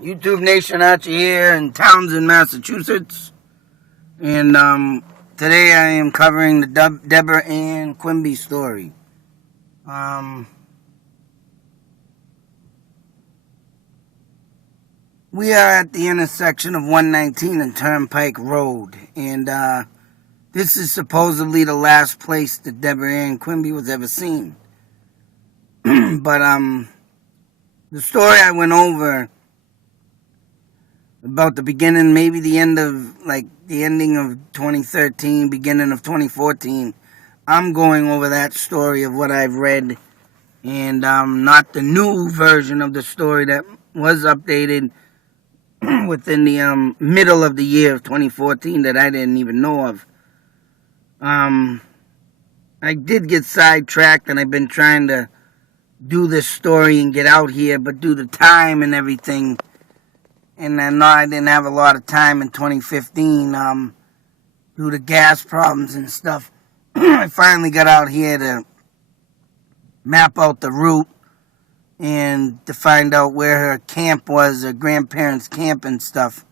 YouTube Nation Archie here in Townsend, Massachusetts. And today I am covering the Deborah Ann Quimby story. We are at the intersection of 119 and Turnpike Road. And this is supposedly the last place that Deborah Ann Quimby was ever seen. But the story I went over about the beginning, maybe the ending of 2013, beginning of 2014. I'm going over that story of what I've read, and not the new version of the story that was updated within the middle of the year of 2014 that I didn't even know of. I did get sidetracked, and I've been trying to do this story and get out here, but due to time and everything, and I know I didn't have a lot of time in 2015 due to gas problems and stuff. I finally got out here to map out the route and to find out where her camp was, her grandparents' camp and stuff.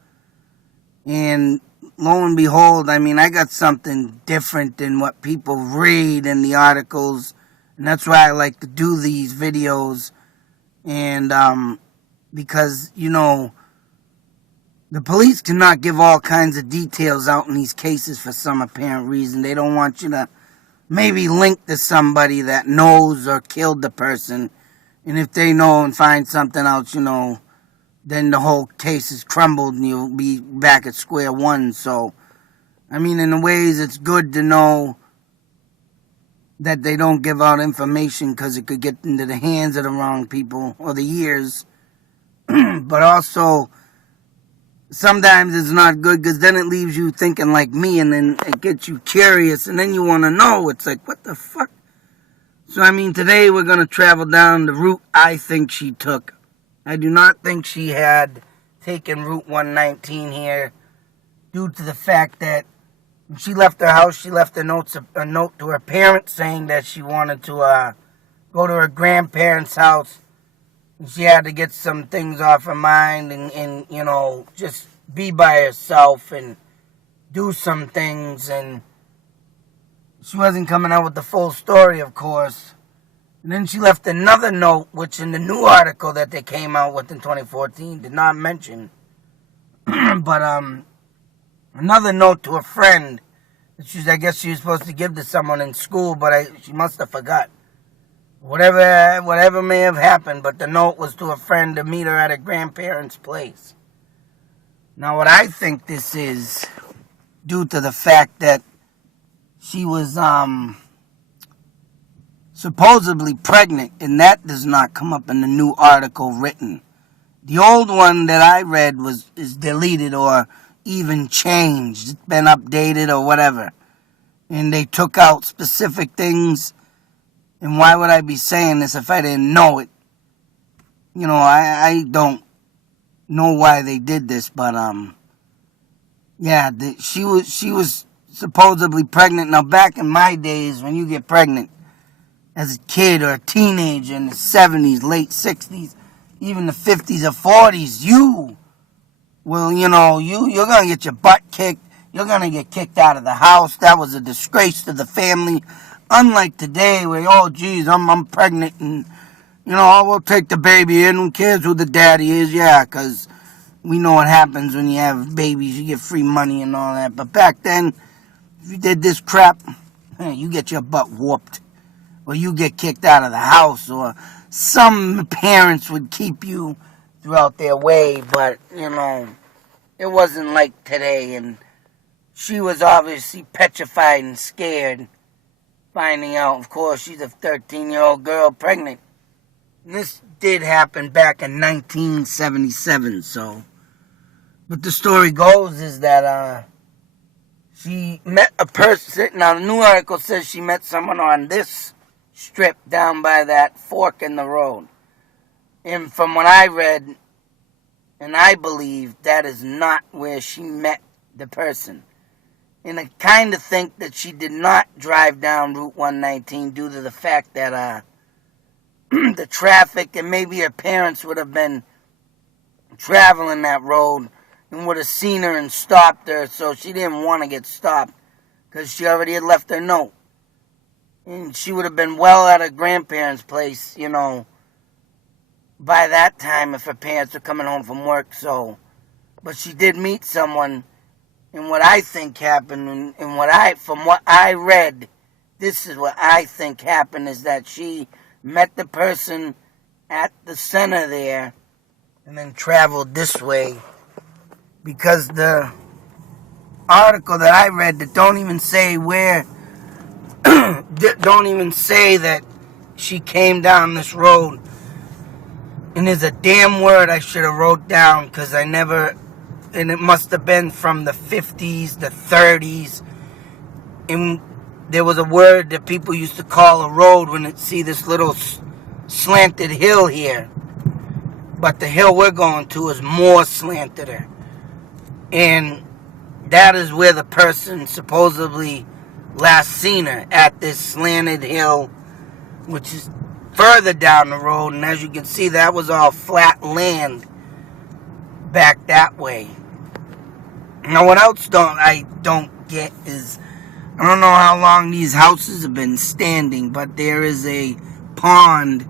And lo and behold, I mean, I got something different than what people read in the articles. And that's why I like to do these videos. And because, you know, the police cannot give all kinds of details out in these cases for some apparent reason. They don't want you to maybe link to somebody that knows or killed the person. And if they know and find something else, you know, then the whole case is crumbled and you'll be back at square one. So, I mean, in a ways, it's good to know that they don't give out information because it could get into the hands of the wrong people or the ears. But also, sometimes it's not good because then it leaves you thinking like me, and then it gets you curious, and then you want to know. It's like, what the fuck? So, I mean, today we're going to travel down the route I think she took. I do not think she had taken Route 119 here due to the fact that when she left her house, she left a note to her parents saying that she wanted to go to her grandparents' house. She had to get some things off her mind and, you know, just be by herself and do some things. And she wasn't coming out with the full story, of course. And then she left another note, which in the new article that they came out with in 2014 did not mention. But another note to a friend that I guess she was supposed to give to someone in school, but she must have forgot. Whatever may have happened, but the note was to a friend to meet her at her grandparents' place. Now, what I think this is due to the fact that she was supposedly pregnant, and that does not come up in the new article written. The old one that I read is deleted or even changed. It's been updated or whatever. And they took out specific things. And why would I be saying this if I didn't know it? You know, I don't know why they did this, but yeah, she was supposedly pregnant. Now, back in my days, when you get pregnant as a kid or a teenager in the 70s, late 60s, even the 50s or 40s, you will, you know, you're gonna get your butt kicked. You're gonna get kicked out of the house. That was a disgrace to the family. Unlike today, where, oh, geez, I'm pregnant, and, you know, I will take the baby in. Who cares who the daddy is? Yeah, because we know what happens when you have babies. You get free money and all that. But back then, if you did this crap, you get your butt whooped. Or you get kicked out of the house. Or some parents would keep you throughout their way. But, you know, it wasn't like today. And she was obviously petrified and scared, finding out, of course, she's a 13-year-old girl pregnant. And this did happen back in 1977, so. But the story goes is that she met a person. Now, the new article says she met someone on this strip down by that fork in the road. And from what I read, and I believe, that is not where she met the person. And I kind of think that she did not drive down Route 119 due to the fact that the traffic and maybe her parents would have been traveling that road and would have seen her and stopped her, so she didn't want to get stopped because she already had left her note. And she would have been well at her grandparents' place, by that time if her parents were coming home from work. So, but she did meet someone, and what I think happened, and from what I read, this is what I think happened, is that she met the person at the center there and then traveled this way, because the article that I read that don't even say where, don't even say that she came down this road. And there's a damn word I should have wrote down, because I never, and it must have been from the 50s, the 30s, and there was a word that people used to call a road when it see this little slanted hill here. But the hill we're going to is more slanted. And that is where the person supposedly last seen her, at this slanted hill, which is further down the road. And as you can see, that was all flat land back that way. Now, what else I don't get is, I don't know how long these houses have been standing, but there is a pond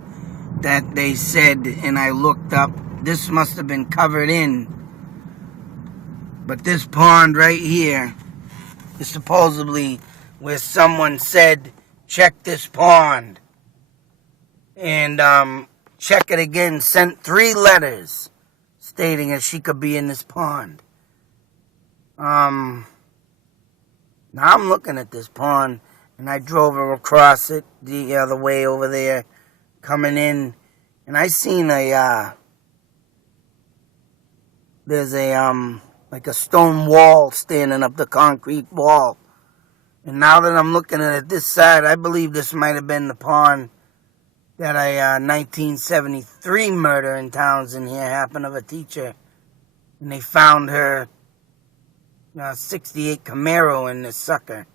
that they said, and I looked up, this must have been covered in. But this pond right here is supposedly where someone said, check this pond. And check it again, sent 3 letters stating that she could be in this pond. Now I'm looking at this pond, and I drove across it the other way over there, coming in, and I seen there's like a stone wall standing up, the concrete wall. And now that I'm looking at it this side, I believe this might have been the pond that a 1973 murder in Townsend here happened, of a teacher. And they found her 68 Camaro in this sucker.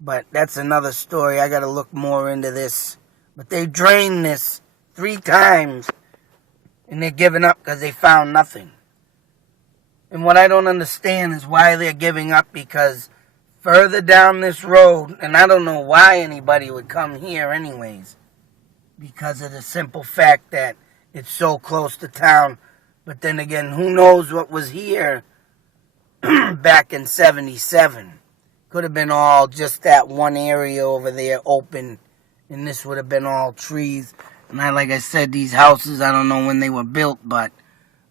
But that's another story. I got to look more into this. But they drained this 3 times, and they're giving up because they found nothing. And what I don't understand is why they're giving up, because further down this road, and I don't know why anybody would come here anyways, because of the simple fact that it's so close to town. But then again, who knows what was here back in 77. Could have been all just that one area over there open, and this would have been all trees. And like I said, these houses, I don't know when they were built, but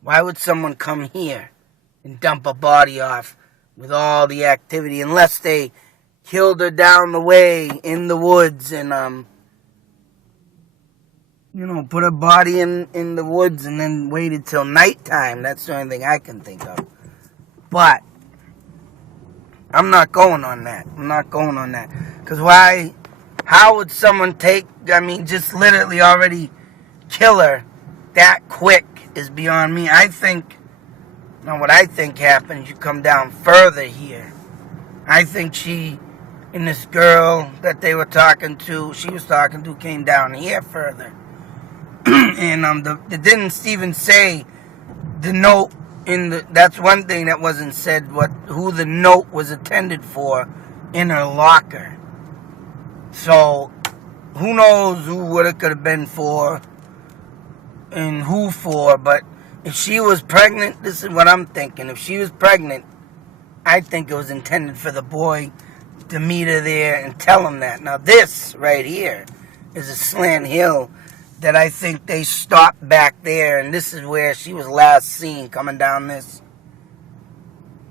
why would someone come here and dump a body off with all the activity, unless they killed her down the way in the woods and put her body in the woods and then waited till nighttime. That's the only thing I can think of. But I'm not going on that. Because why? How would someone just literally already kill her that quick is beyond me. What I think happened, you come down further here. I think she and this girl that she was talking to, came down here further. And it didn't even say the note that's one thing that wasn't said, who the note was intended for in her locker. So who knows what it could have been for and who for. But if she was pregnant, this is what I'm thinking. If she was pregnant, I think it was intended for the boy to meet her there and tell him that. Now this right here is a slant hill that I think they stopped back there, and this is where she was last seen, coming down this.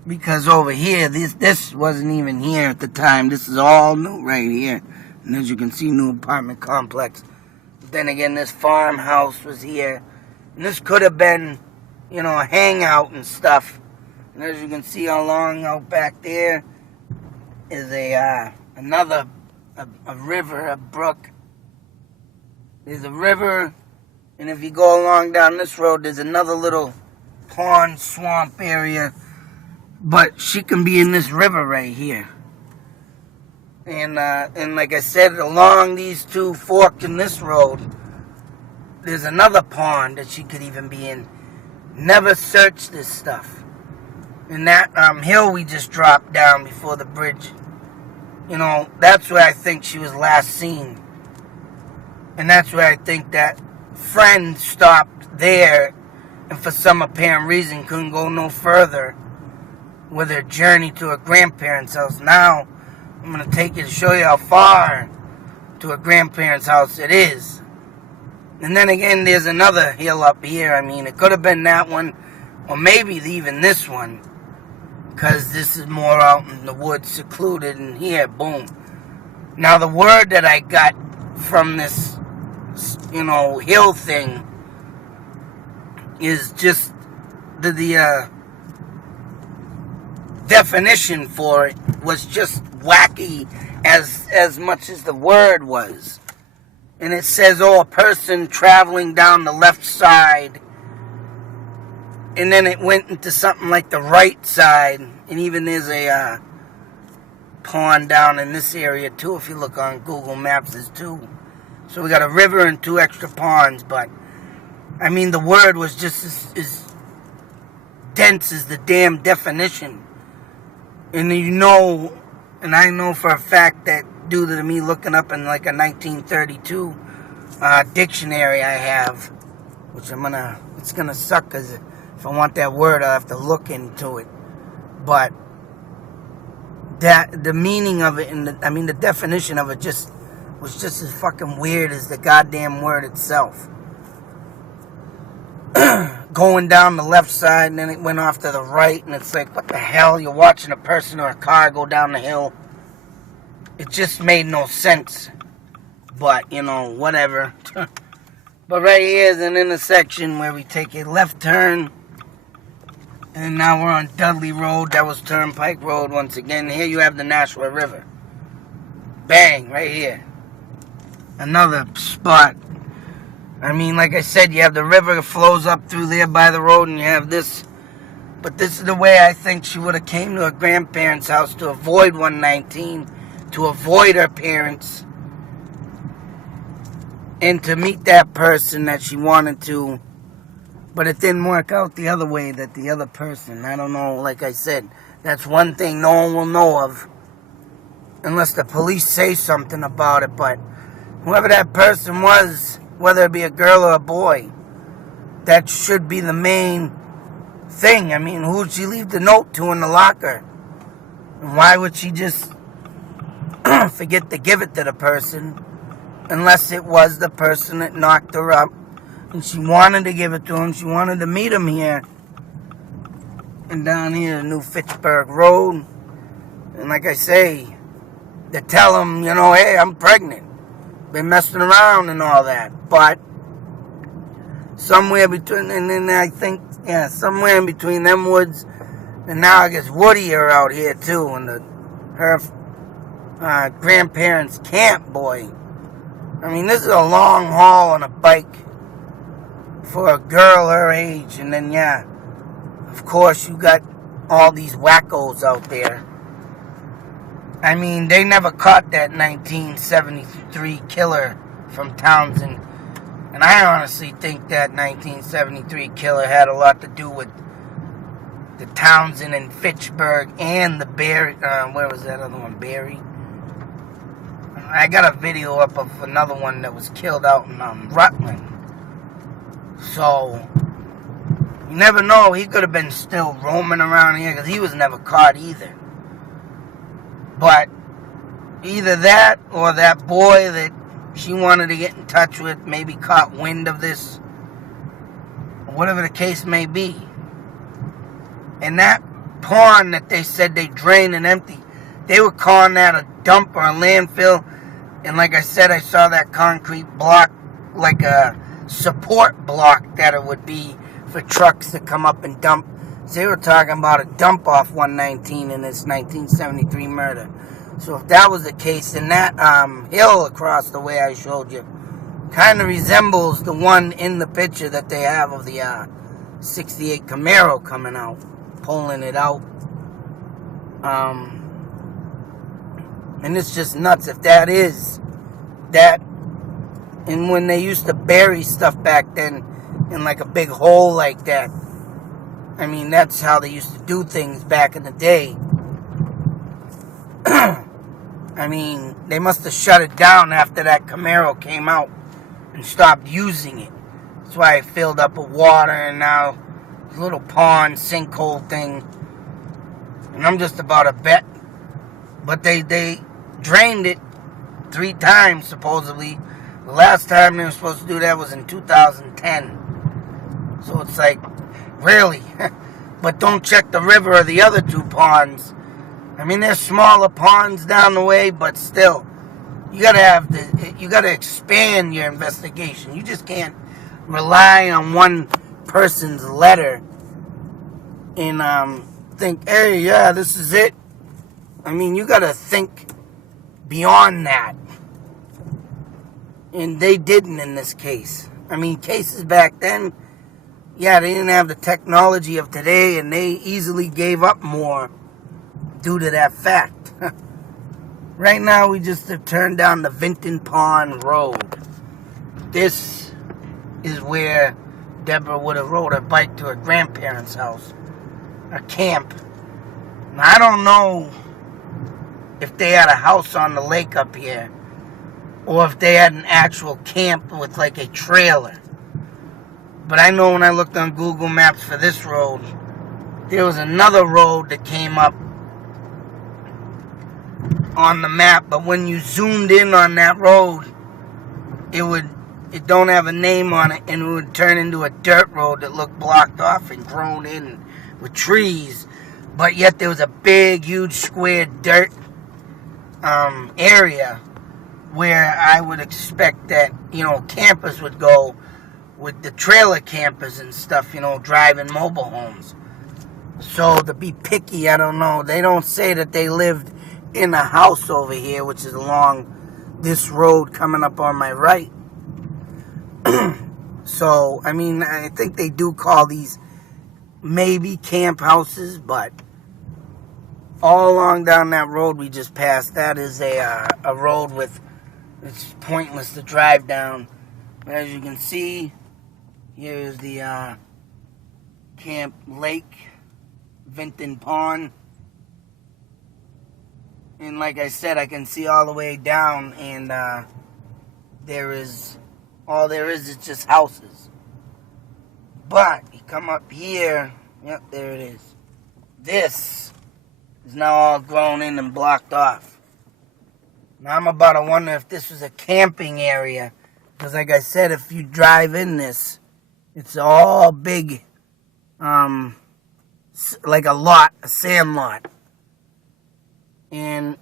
Because over here, this wasn't even here at the time. This is all new right here. And as you can see, new apartment complex. But then again, this farmhouse was here. And this could have been, a hangout and stuff. And as you can see along out back there is a river, a brook. There's a river, and if you go along down this road, there's another little pond, swamp area. But she can be in this river right here. And like I said, along these 2 forks in this road, there's another pond that she could even be in. never searched this stuff. And that hill we just dropped down before the bridge, that's where I think she was last seen. And that's where I think that friend stopped there and for some apparent reason couldn't go no further with her journey to her grandparents' house. Now, I'm going to take you to show you how far to her grandparents' house it is. And then again, there's another hill up here. I mean, it could have been that one, or maybe even this one, because this is more out in the woods, secluded, and here, boom. Now, the word that I got from this, hill thing is just the definition for it was just wacky as much as the word was. And it says, a person traveling down the left side. And then it went into something like the right side. And even there's a pond down in this area too. If you look on Google Maps, there's two. So we got a river and two extra ponds. But, I mean, the word was just as dense as the damn definition. And and I know for a fact that due to me looking up in like a 1932 dictionary I have, which it's gonna suck because if I want that word I'll have to look into it. But that the meaning of it and the definition of it was just as fucking weird as the goddamn word itself. Going down the left side and then it went off to the right, and it's like, what the hell? You're watching a person or a car go down the hill. It just made no sense. But, whatever. But right here is an intersection where we take a left turn. And now we're on Dudley Road. That was Turnpike Road once again. Here you have the Nashua River. Bang, right here. Another spot. I mean, like I said, you have the river that flows up through there by the road, and you have this. But this is the way I think she would have came to her grandparents' house to avoid 119, to avoid her parents, and to meet that person that she wanted to. But it didn't work out the other way, that the other person, I don't know, like I said, that's one thing no one will know of unless the police say something about it. But whoever that person was, whether it be a girl or a boy, that should be the main thing. I mean, who would she leave the note to in the locker? And why would she just forget to give it to the person unless it was the person that knocked her up and she wanted to give it to him? She wanted to meet him here. And down here, New Fitchburg Road. And like I say, to tell him, hey, I'm pregnant. Been messing around and all that. But somewhere between, and then I think, somewhere in between them woods, and now I guess Woody are out here too, and her grandparents' camp, boy. I mean, this is a long haul on a bike for a girl her age, and then of course you got all these wackos out there. I mean, they never caught that 1973 killer from Townsend. And I honestly think that 1973 killer had a lot to do with the Townsend and Fitchburg and the Barry. Where was that other one? Barry? I got a video up of another one that was killed out in Rutland. So, you never know. He could have been still roaming around here because he was never caught either. But either that or that boy that she wanted to get in touch with maybe caught wind of this, or whatever the case may be. And that pond that they said they drained and empty, they were calling that a dump or a landfill. And like I said, I saw that concrete block, like a support block that it would be for trucks to come up and dump. So they were talking about a dump off 119 in this 1973 murder. So if that was the case, then that hill across the way I showed you kind of resembles the one in the picture that they have of the 68 Camaro coming out, pulling it out. And it's just nuts if that is that. And when they used to bury stuff back then in like a big hole like that, I mean, that's how they used to do things back in the day. I mean, they must have shut it down after that Camaro came out and stopped using it. That's why it filled up with water, and now a little pond, sinkhole thing. And I'm just about to bet. But they drained it 3 times, supposedly. The last time they were supposed to do that was in 2010. So it's like, really? But don't check the river or the other 2 ponds. I mean, there's smaller ponds down the way, but still, you gotta expand your investigation. You just can't rely on one person's letter and think, hey, yeah, this is it. I mean, you gotta think beyond that. And they didn't in this case. I mean, cases back then, yeah, they didn't have the technology of today, and they easily gave up more due to that fact. Right now, we just have turned down the Vinton Pond Road. This is where Deborah would have rode her bike to her grandparents' house, a camp. Now, I don't know if they had a house on the lake up here, or if they had an actual camp with like a trailer. But I know when I looked on Google Maps for this road, there was another road that came up on the map, but when you zoomed in on that road, it don't have a name on it, and it would turn into a dirt road that looked blocked off and grown in with trees. But yet there was a big, huge square dirt area where I would expect that, campers would go with the trailer campers and stuff, driving mobile homes. So to be picky, I don't know. They don't say that they lived in a house over here, which is along this road coming up on my right. So, I mean, I think they do call these maybe camp houses, but all along down that road we just passed, that is a road with, it's pointless to drive down. As you can see, here's the Camp Lake, Vinton Pond. And like I said, I can see all the way down, and all there is just houses. But you come up here, yep, there it is. This is now all grown in and blocked off. Now I'm about to wonder if this was a camping area, because like I said, if you drive in this, it's all big, like a sand lot. And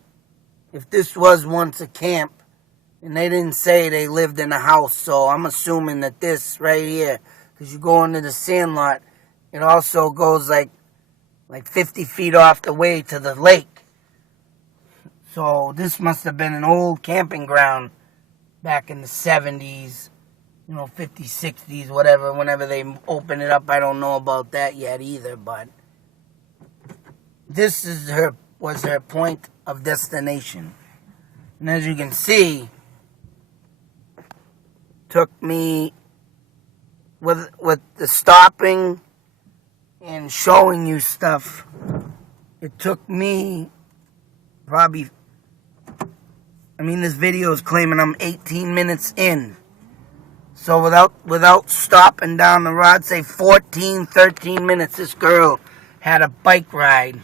if this was once a camp, and they didn't say they lived in a house, so I'm assuming that this right here, because you go into the sand lot, it also goes like 50 feet off the way to the lake. So this must have been an old camping ground back in the 70s, 50s, 60s, whatever, whenever they opened it up. I don't know about that yet either, but this was her point of destination. And as you can see, took me with the stopping and showing you stuff, it took me probably, this video is claiming I'm 18 minutes in. So without stopping down the road, say 14, 13 minutes, this girl had a bike ride.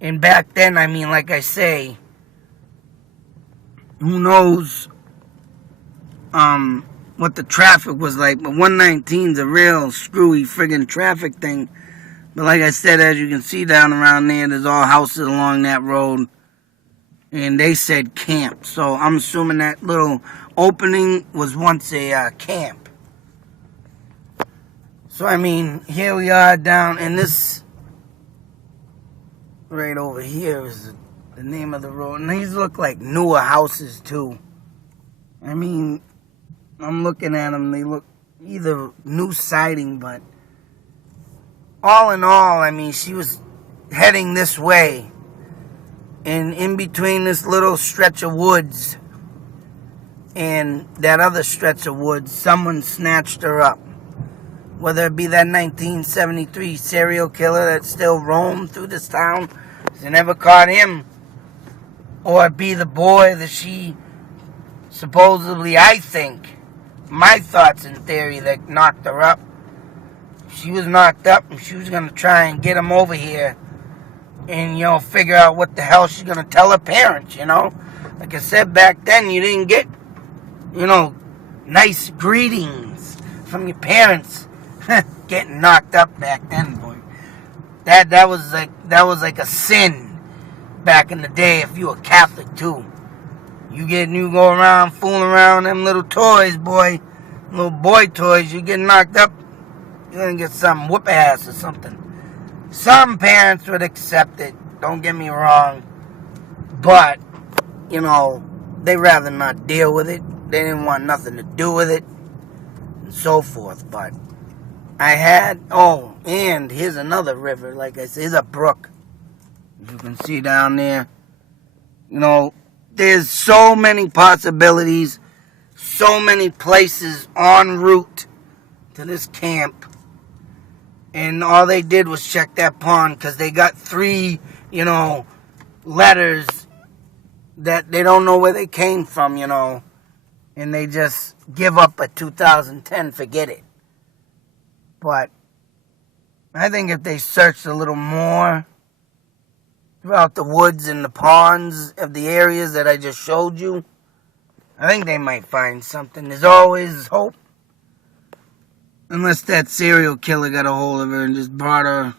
And back then, like I say, who knows what the traffic was like. But 119's a real screwy friggin' traffic thing. But like I said, as you can see down around there's all houses along that road. And they said camp. So I'm assuming that little opening was once a camp. So here we are down in this. Right over here is the name of the road. And these look like newer houses too. I'm looking at them. They look either new siding, but all in all, she was heading this way. And in between this little stretch of woods and that other stretch of woods, someone snatched her up. Whether it be that 1973 serial killer that still roamed through this town, they never caught him, or it be the boy that she supposedly, I think, my thoughts and theory, that knocked her up. She was knocked up and she was going to try and get him over here and, figure out what the hell she's going to tell her parents, Like I said, back then you didn't get, nice greetings from your parents. Getting knocked up back then, boy. That was like a sin back in the day if you were Catholic too. You go around fooling around them little toys, boy. Little boy toys, you get knocked up, you're gonna get some whoop ass or something. Some parents would accept it, don't get me wrong. But, they'd rather not deal with it. They didn't want nothing to do with it. And so forth. But and here's another river, like I said, here's a brook. As you can see down there. There's so many possibilities, so many places en route to this camp. And all they did was check that pond because they got 3, letters that they don't know where they came from, and they just give up at 2010, forget it. But I think if they searched a little more throughout the woods and the ponds of the areas that I just showed you, I think they might find something. There's always hope. Unless that serial killer got a hold of her and just brought her.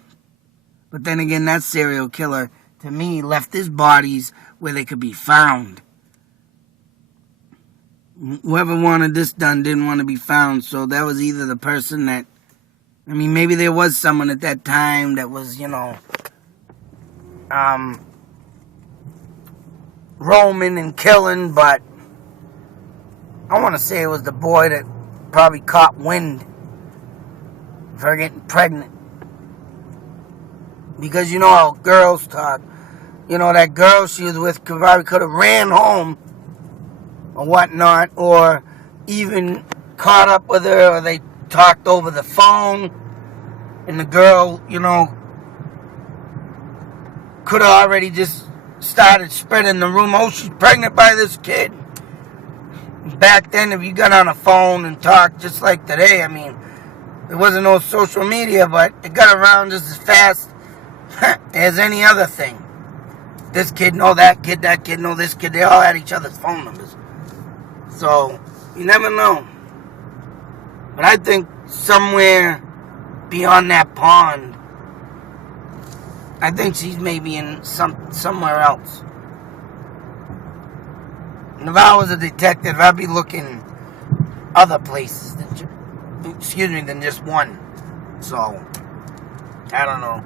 But then again, that serial killer, to me, left his bodies where they could be found. Whoever wanted this done didn't want to be found. So that was either the person that... maybe there was someone at that time that was, roaming and killing, but I want to say it was the boy that probably caught wind of her getting pregnant. Because you know how girls talk. That girl she was with probably could have ran home or whatnot, or even caught up with her, or they talked over the phone, and the girl, could have already just started spreading the rumor, oh, she's pregnant by this kid. Back then, if you got on a phone and talked just like today, there wasn't no social media, but it got around just as fast as any other thing. This kid know that kid know this kid. They all had each other's phone numbers. So, you never know. But I think somewhere beyond that pond, I think she's maybe in somewhere else. And if I was a detective, I'd be looking other places than just one. So, I don't know.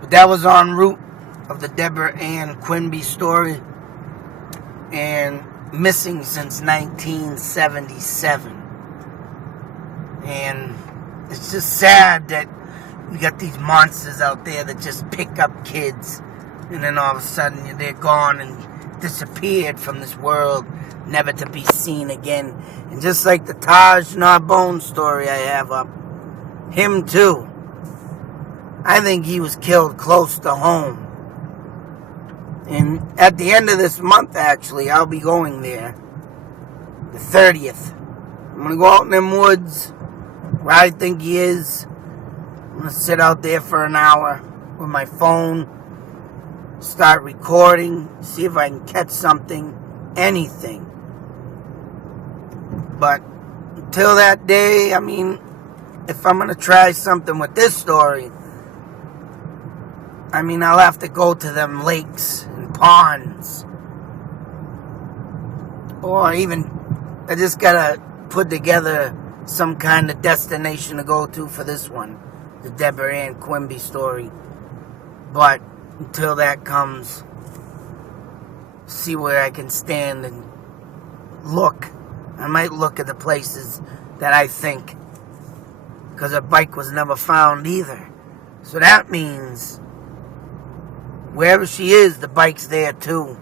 But that was en route of the Deborah Ann Quimby story. And missing since 1977. And it's just sad that we got these monsters out there that just pick up kids, and then all of a sudden they're gone and disappeared from this world, never to be seen again. And just like the Taj Narbonne story I have up, him too, I think he was killed close to home. And at the end of this month, actually, I'll be going there, the 30th. I'm going to go out in them woods where I think he is. I'm going to sit out there for an hour with my phone, start recording, see if I can catch something, anything. But until that day, if I'm going to try something with this story, I'll have to go to them lakes and ponds. Or even, I just got to put together some kind of destination to go to for this one. The Deborah Ann Quimby story. But until that comes, see where I can stand and look. I might look at the places that I think, because her bike was never found either. So that means wherever she is, the bike's there too.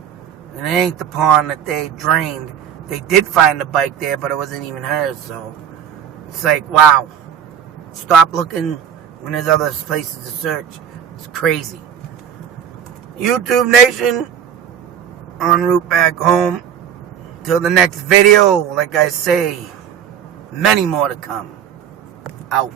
And it ain't the pond that they drained. They did find the bike there, but it wasn't even hers. So it's like, wow. Stop looking when there's other places to search. It's crazy. YouTube Nation, en route back home. Till the next video, like I say, many more to come. Out.